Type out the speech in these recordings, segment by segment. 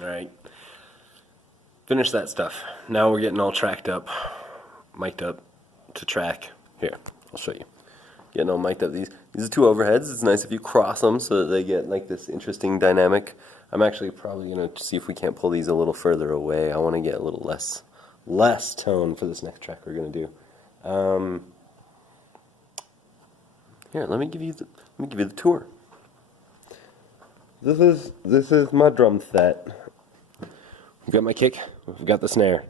Alright, finish that stuff. Now we're getting all tracked up, mic'd up to track. Here, I'll show you. Getting all mic'd up. These are two overheads. It's nice if you cross them so that they get like this interesting dynamic. I'm actually probably going to see if we can't pull these a little further away. I want to get a little less tone for this next track we're going to do. Here, let me give you the tour. This is my drum set. We've got my kick. We've got the snare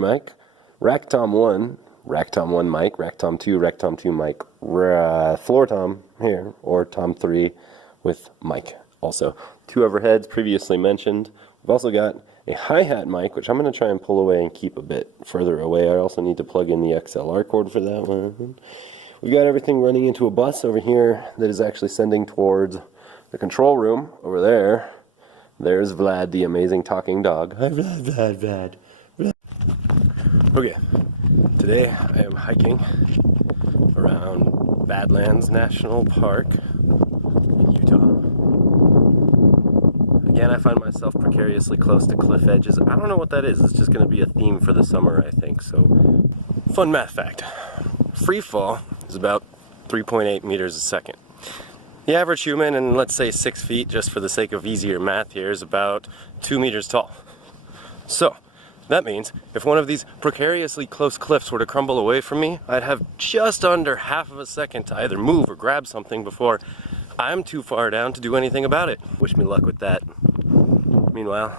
mic, rack tom 1 mic, rack tom 2 mic, floor tom here, or tom 3 with mic. Also, two overheads previously mentioned. We've also got a hi-hat mic, which I'm going to try and pull away and keep a bit further away. I also need to plug in the XLR cord for that one. We've got everything running into a bus over here that is actually sending towards the control room over there. There's Vlad, the amazing talking dog. Hi, Vlad. Okay, today I am hiking around Badlands National Park in Utah. Again, I find myself precariously close to cliff edges. I don't know what that is. It's just going to be a theme for the summer, I think. So, fun math fact. Free fall is about 3.8 meters a second. The average human, and let's say 6 feet, just for the sake of easier math here, is about 2 meters tall. So, that means if one of these precariously close cliffs were to crumble away from me, I'd have just under half of a second to either move or grab something before I'm too far down to do anything about it. Wish me luck with that. Meanwhile,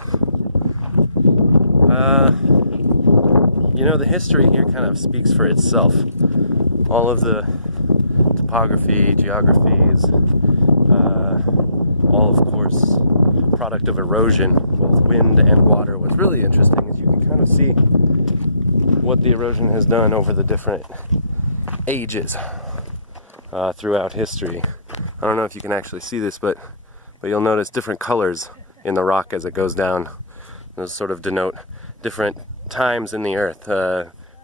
you know, the history here kind of speaks for itself. All of the topography, geographies, all of course product of erosion, both wind and water. What's really interesting is you can kind of see what the erosion has done over the different ages throughout history. I don't know if you can actually see this, but you'll notice different colors in the rock as it goes down. Those sort of denote different times in the earth.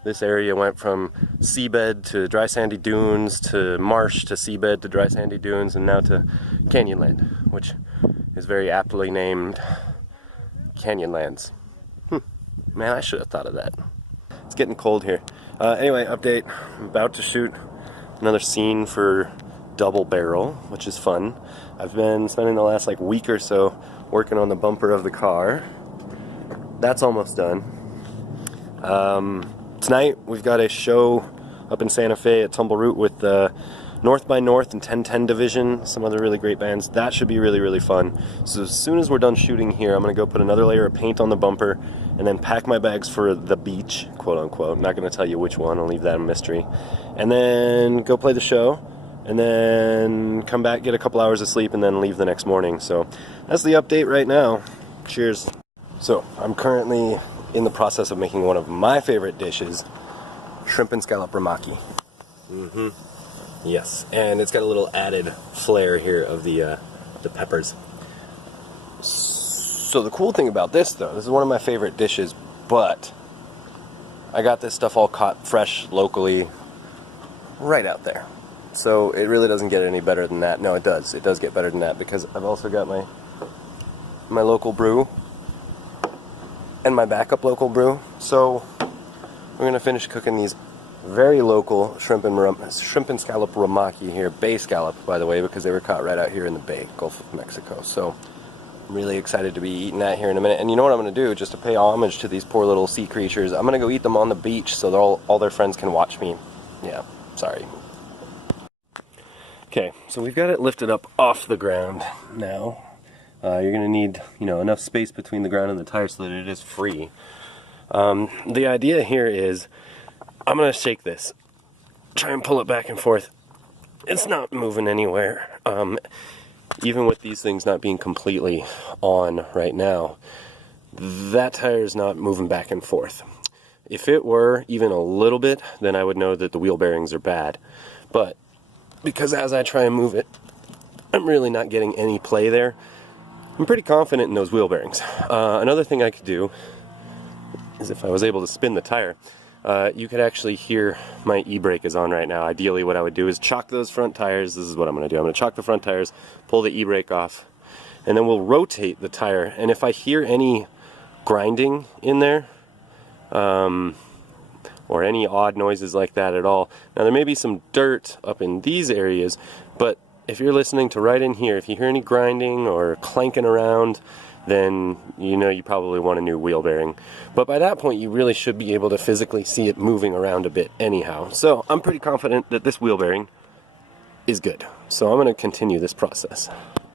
This area went from seabed to dry sandy dunes to marsh to seabed to dry sandy dunes, and now to Canyonland, which is very aptly named Canyonlands. Man, I should have thought of that. It's getting cold here. Anyway, update. I'm about to shoot another scene for Double Barrel, which is fun. I've been spending the last week or so working on the bumper of the car. That's almost done. Tonight we've got a show up in Santa Fe at Tumble Root with North by North and 1010 Division, some other really great bands. That should be really, really fun. So as soon as we're done shooting here, I'm going to go put another layer of paint on the bumper and then pack my bags for the beach, quote unquote. I'm not going to tell you which one, I'll leave that a mystery. And then go play the show, and then come back, get a couple hours of sleep, and then leave the next morning. So that's the update right now. Cheers. So I'm currently in the process of making one of my favorite dishes, shrimp and scallop ramaki. Yes, and it's got a little added flair here of the peppers. So the cool thing about this is one of my favorite dishes, but I got this stuff all caught fresh locally right out there. So it really doesn't get any better than that. No, it does. It does get better than that, because I've also got my local brew and my backup local brew. So we're going to finish cooking these very local shrimp and scallop ramaki here. Bay scallop, by the way, because they were caught right out here in the Bay, Gulf of Mexico. So I'm really excited to be eating that here in a minute. And you know what I'm going to do, just to pay homage to these poor little sea creatures? I'm going to go eat them on the beach so that all their friends can watch me. Yeah, sorry. Okay, so we've got it lifted up off the ground now. You're going to need, enough space between the ground and the tire so that it is free. The idea here is I'm going to shake this, try and pull it back and forth. It's not moving anywhere. Even with these things not being completely on right now, that tire is not moving back and forth. If it were even a little bit, then I would know that the wheel bearings are bad. But because as I try and move it, I'm really not getting any play there, I'm pretty confident in those wheel bearings. Another thing I could do is, if I was able to spin the tire, you could actually hear my e-brake is on right now. Ideally what I would do is chock those front tires. This is what I'm going to do. I'm going to chock the front tires, pull the e-brake off, and then we'll rotate the tire. And if I hear any grinding in there, or any odd noises like that at all. Now there may be some dirt up in these areas, but if you're listening to right in here, if you hear any grinding or clanking around, then you know you probably want a new wheel bearing. But by that point you really should be able to physically see it moving around a bit anyhow. So I'm pretty confident that this wheel bearing is good. So I'm going to continue this process.